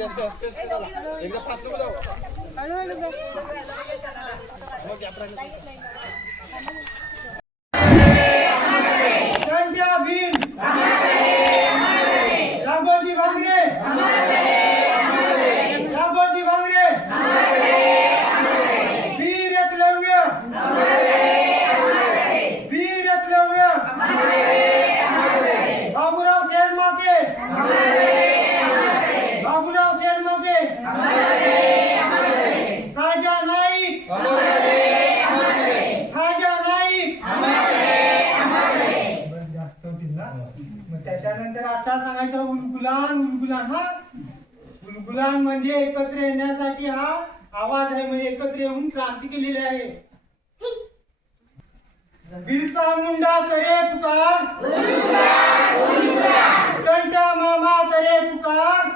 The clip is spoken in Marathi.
एकदा फास्ट नको जाऊ. राघोजी भांगरे, राघोजी भांगरे, वीर एकलव्य, वीर एकलव्य, बाबूराव शेडमाते, बाबूराव शेडमाते, खाजा नाईक, खाजा नाईक. जास्त होतील ना. मग त्याच्यानंतर आता सांगायचं उलगुलान. उलगुलान हा उलगुलान म्हणजे एकत्र येण्यासाठी हा आवाज आहे. म्हणजे एकत्र येऊन क्रांती केलेली आहे. बिरसा मुंडा करे पुकार, कंटा मामा करे पुकार,